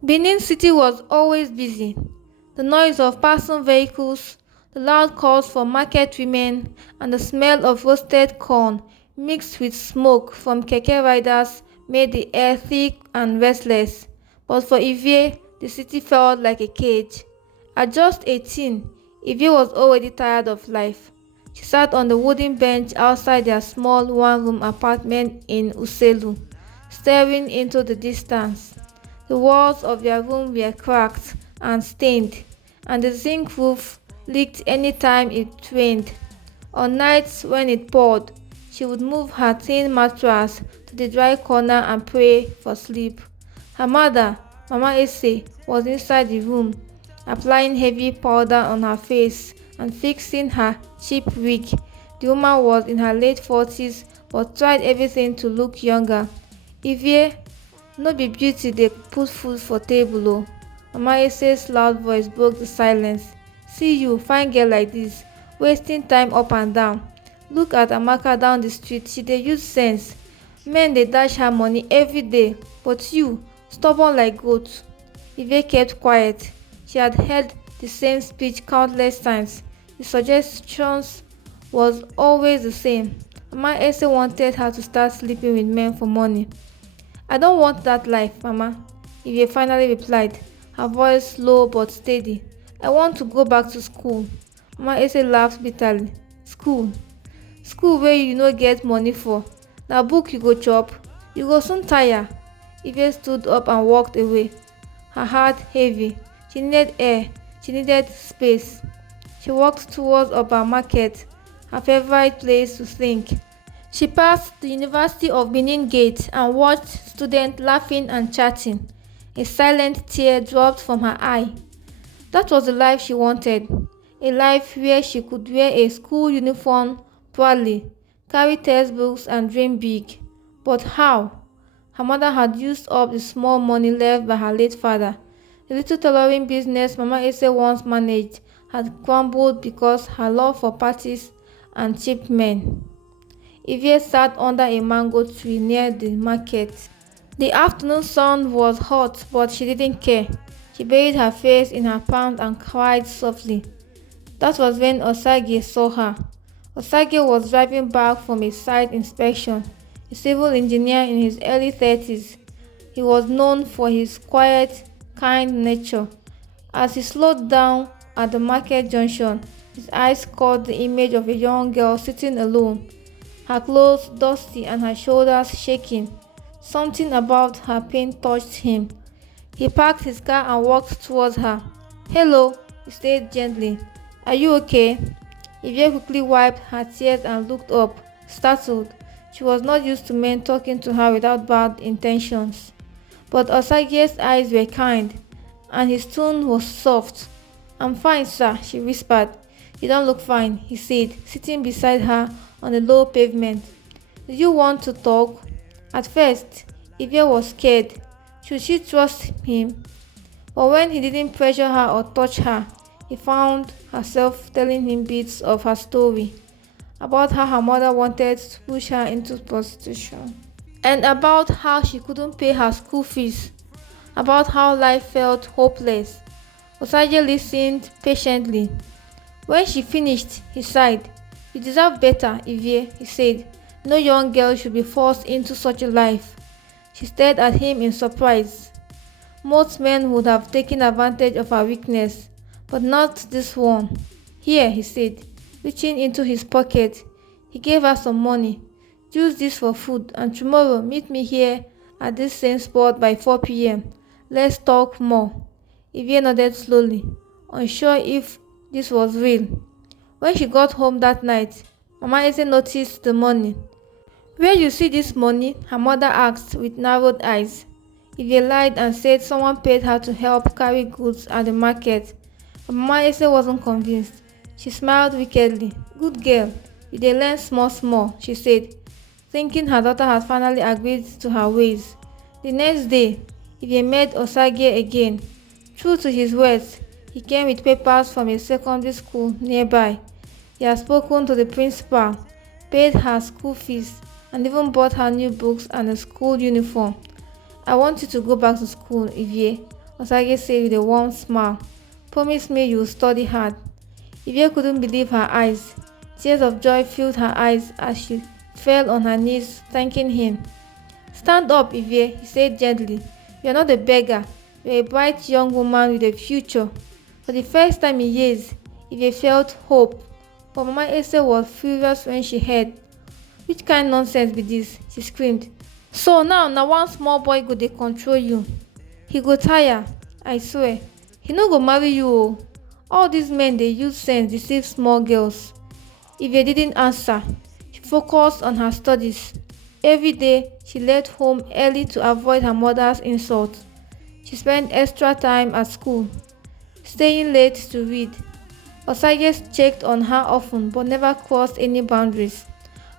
Benin City was always busy. The noise of passing vehicles, the loud calls for market women, and the smell of roasted corn mixed with smoke from keke riders made the air thick and restless. But for Ivie, the city felt like a cage. At just 18, Ivie was already tired of life. She sat on the wooden bench outside their small one-room apartment in Uselu, staring into the distance. The walls of their room were cracked and stained, and the zinc roof leaked any time it rained. On nights when it poured, she would move her thin mattress to the dry corner and pray for sleep. Her mother, Mama Ese, was inside the room, applying heavy powder on her face and fixing her cheap wig. The woman was in her late 40s but tried everything to look younger. Ivie, no be beauty dey put food for table o. Mama Ese's loud voice broke the silence. See you, fine girl like this, wasting time up and down. Look at Amaka down the street, she dey use sense. Men dey dash her money every day, but you, stubborn like goat. Ivie kept quiet. She had heard the same speech countless times. The suggestions was always the same. Mama Ese wanted her to start sleeping with men for money. I don't want that life, Mama, Ivy finally replied, her voice low but steady. I want to go back to school. Mama Ese laughed bitterly. School? School where you no get money for. Na book you go chop. You go soon tire. Ivy stood up and walked away. Her heart heavy. She needed air. She needed space. She walked towards Upper Market, her favorite place to think. She passed the University of Benin gate and watched students laughing and chatting. A silent tear dropped from her eye. That was the life she wanted. A life where she could wear a school uniform proudly, carry textbooks and dream big. But how? Her mother had used up the small money left by her late father. The little tailoring business Mama Ese once managed had crumbled because her love for parties and cheap men. Ivy sat under a mango tree near the market. The afternoon sun was hot, but she didn't care. She buried her face in her palms and cried softly. That was when Osage saw her. Osage was driving back from a site inspection, a civil engineer in his early 30s. He was known for his quiet, kind nature. As he slowed down at the market junction, his eyes caught the image of a young girl sitting alone, her clothes dusty and her shoulders shaking. Something about her pain touched him. He parked his car and walked towards her. Hello, he said gently. Are you okay? Ivy quickly wiped her tears and looked up, startled. She was not used to men talking to her without bad intentions. But Osage's eyes were kind, and his tone was soft. I'm fine, sir, she whispered. You don't look fine, he said, sitting beside her on the low pavement. Did you want to talk? At first, Ivy was scared. Should she trust him? But when he didn't pressure her or touch her, he found herself telling him bits of her story about how her mother wanted to push her into prostitution, and about how she couldn't pay her school fees, about how life felt hopeless. Osage listened patiently. When she finished, he sighed. You deserve better, Ivy, he said. No young girl should be forced into such a life. She stared at him in surprise. Most men would have taken advantage of her weakness, but not this one. Here, he said, reaching into his pocket. He gave her some money. Use this for food, and tomorrow meet me here at this same spot by 4 p.m. Let's talk more. Ivy nodded slowly, unsure if this was real. When she got home that night, Mama Eze noticed the money. Where you see this money? Her mother asked with narrowed eyes. Ivy lied and said someone paid her to help carry goods at the market. But Mama Eze wasn't convinced. She smiled wickedly. Good girl, you dey learn small, she said, thinking her daughter had finally agreed to her ways. The next day, Ivy met Osage again. True to his words, he came with papers from a secondary school nearby. He had spoken to the principal, paid her school fees, and even bought her new books and a school uniform. I want you to go back to school, Ivy, Osage said with a warm smile. Promise me you will study hard. Ivy couldn't believe her eyes. Tears of joy filled her eyes as she fell on her knees, thanking him. Stand up, Ivy, he said gently. You are not a beggar. You are a bright young woman with a future. For the first time in years, Ivy felt hope. But Mama Esther was furious when she heard. Which kind nonsense be this? She screamed. So now one small boy go dey control you. He go tire, I swear. He no go marry you o. All these men dey use sense deceive small girls. Ivy didn't answer. She focused on her studies. Every day, she left home early to avoid her mother's insults. She spent extra time at school, staying late to read. Osage checked on her often but never crossed any boundaries.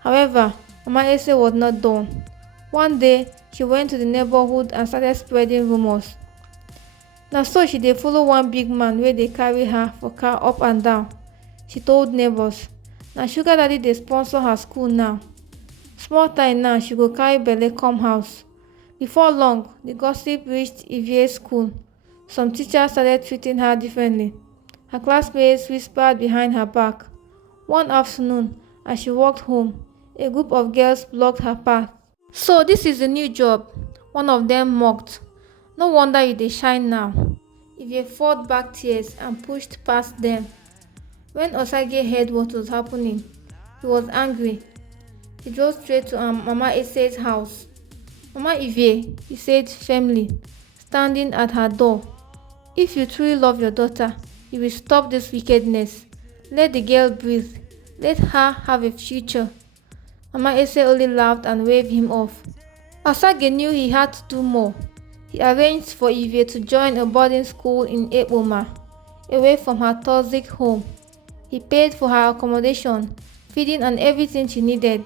However, Mama Ese was not done. One day, she went to the neighborhood and started spreading rumors. Na so she dey follow one big man wey dey carry her for car up and down. She told neighbors. Na sugar daddy dey sponsor her school now. Small time now, she go carry belle come house. Before long, the gossip reached Ivie's school. Some teachers started treating her differently. Her classmates whispered behind her back. One afternoon, as she walked home, a group of girls blocked her path. So this is the new job, one of them mocked. No wonder you dey shine now. Ivie fought back tears and pushed past them. When Osage heard what was happening, he was angry. He drove straight to Mama Ese's house. Mama Ivie, he said firmly, standing at her door. If you truly love your daughter, you will stop this wickedness. Let the girl breathe. Let her have a future. Mama Ese only laughed and waved him off. Osage knew he had to do more. He arranged for Ivie to join a boarding school in Eboma, away from her toxic home. He paid for her accommodation, feeding and everything she needed.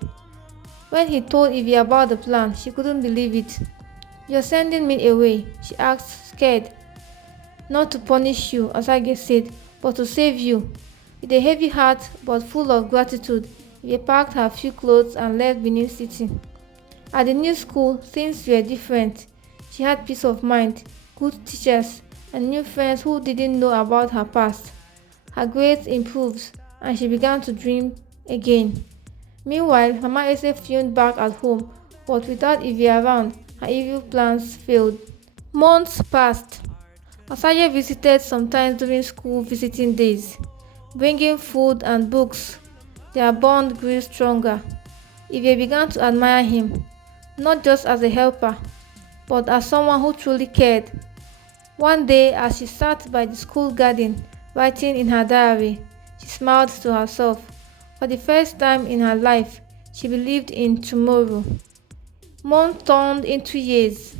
When he told Ivie about the plan, she couldn't believe it. You're sending me away, she asked, scared. Not to punish you, Osage said, but to save you. With a heavy heart but full of gratitude, Ivie packed her few clothes and left Benin City. At the new school, things were different. She had peace of mind, good teachers, and new friends who didn't know about her past. Her grades improved, and she began to dream again. Meanwhile, Mama Ese fumed back at home, but without Ivie around, her evil plans failed. Months passed. Osage visited sometimes during school visiting days, bringing food and books. Their bond grew stronger. Ivie began to admire him, not just as a helper, but as someone who truly cared. One day, as she sat by the school garden, writing in her diary, she smiled to herself. For the first time in her life, she believed in tomorrow. Months turned into years.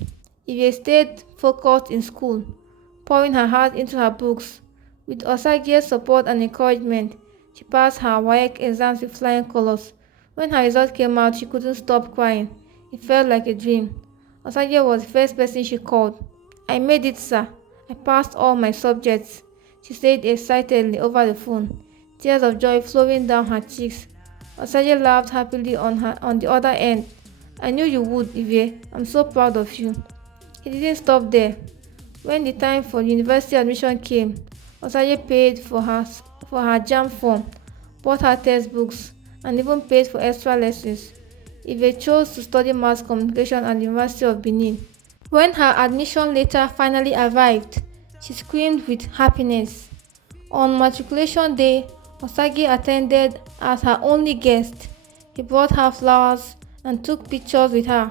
Ivie stayed focused in school, pouring her heart into her books. With Osage's support and encouragement, she passed her WAEC exams with flying colors. When her result came out, she couldn't stop crying. It felt like a dream. Osage was the first person she called. I made it, sir. I passed all my subjects, she said excitedly over the phone, tears of joy flowing down her cheeks. Osage laughed happily on the other end. I knew you would, Ivie. I'm so proud of you. He didn't stop there. When the time for university admission came, Osage paid for her JAM form, bought her textbooks, and even paid for extra lessons. Ivie chose to study mass communication at the University of Benin. When her admission letter finally arrived, she screamed with happiness. On matriculation day, Osage attended as her only guest. He brought her flowers and took pictures with her.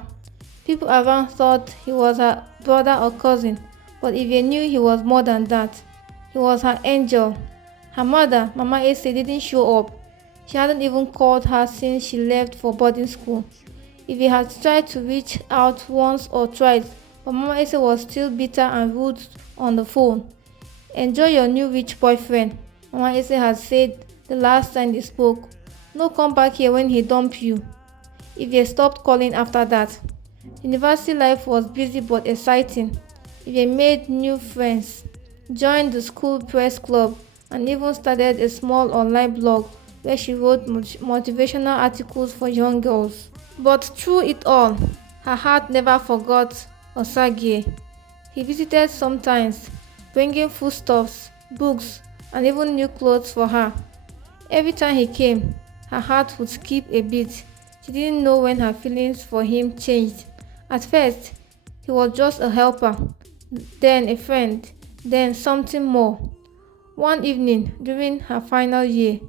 People around thought he was her brother or cousin, but Ivie knew he was more than that. He was her angel. Her mother, Mama Ese, didn't show up. She hadn't even called her since she left for boarding school. Ivie had tried to reach out once or twice, but Mama Ese was still bitter and rude on the phone. Enjoy your new rich boyfriend, Mama Ese had said the last time they spoke. No come back here when he dump you. Ivie stopped calling after that. University life was busy but exciting. Ivie made new friends, joined the school press club, and even started a small online blog where she wrote motivational articles for young girls. But through it all, her heart never forgot Osage. He visited sometimes, bringing foodstuffs, books, and even new clothes for her. Every time he came, her heart would skip a beat. She didn't know when her feelings for him changed. At first, he was just a helper, then a friend, then something more. One evening, during her final year,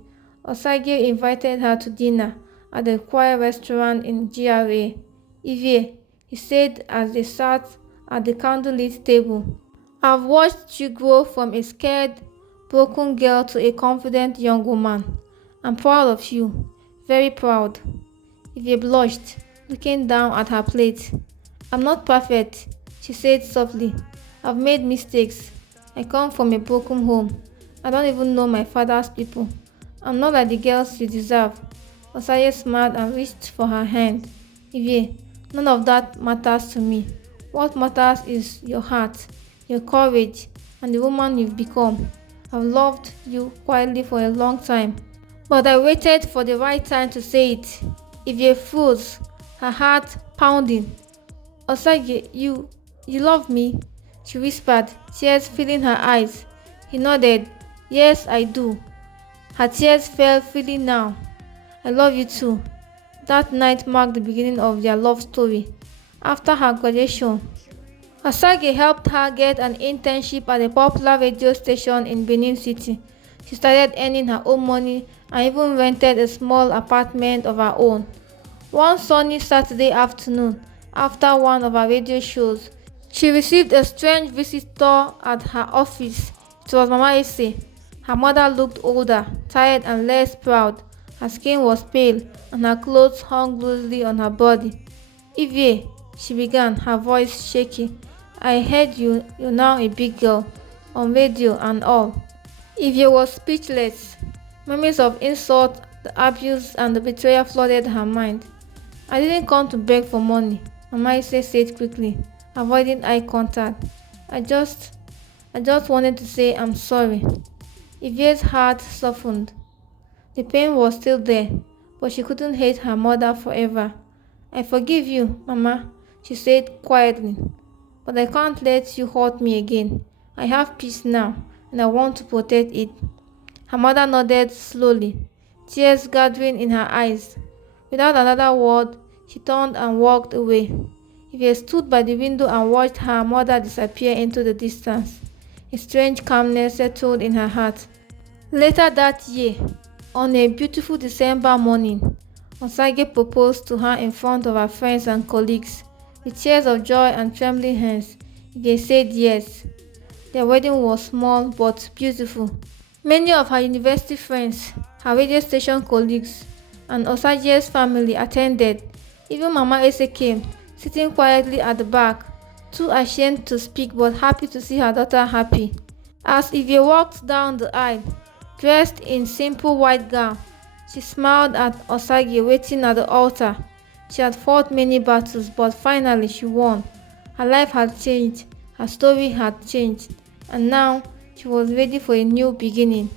Osage invited her to dinner at the quiet restaurant in GRA. Ivy, he said as they sat at the candlelit table. I've watched you grow from a scared, broken girl to a confident young woman. I'm proud of you, very proud. Ivy blushed, looking down at her plate. I'm not perfect, she said softly. I've made mistakes. I come from a broken home. I don't even know my father's people. I'm not like the girls you deserve. Osaye smiled and reached for her hand. Ivy, none of that matters to me. What matters is your heart, your courage, and the woman you've become. I've loved you quietly for a long time, but I waited for the right time to say it. Ivy froze, her heart pounding. Osage, you love me? She whispered, tears filling her eyes. He nodded. Yes, I do. Her tears fell freely now. I love you too. That night marked the beginning of their love story. After her graduation, Asage helped her get an internship at a popular radio station in Benin City. She started earning her own money and even rented a small apartment of her own. One sunny Saturday afternoon, after one of her radio shows, she received a strange visitor at her office. It was Mama Ese. Her mother looked older, tired and less proud. Her skin was pale and her clothes hung loosely on her body. Ivy, she began, her voice shaky. I heard you're now a big girl, on radio and all. Ivy was speechless. Memories of insult, the abuse and the betrayal flooded her mind. I didn't come to beg for money, Mama Ise said quickly, avoiding eye contact. I just wanted to say I'm sorry. Ivy's heart softened. The pain was still there, but she couldn't hate her mother forever. I forgive you, Mama, she said quietly, but I can't let you hurt me again. I have peace now, and I want to protect it. Her mother nodded slowly, tears gathering in her eyes. Without another word, she turned and walked away. Ivy stood by the window and watched her mother disappear into the distance. A strange calmness settled in her heart. Later that year, on a beautiful December morning, Osage proposed to her in front of her friends and colleagues. With tears of joy and trembling hands, they said yes. Their wedding was small but beautiful. Many of her university friends, her radio station colleagues, and Osage's family attended. Even Mama Ese came, sitting quietly at the back, too ashamed to speak but happy to see her daughter happy. As Ivy walked down the aisle, dressed in simple white gown, she smiled at Osage waiting at the altar. She had fought many battles, but finally she won. Her life had changed, her story had changed, and now she was ready for a new beginning.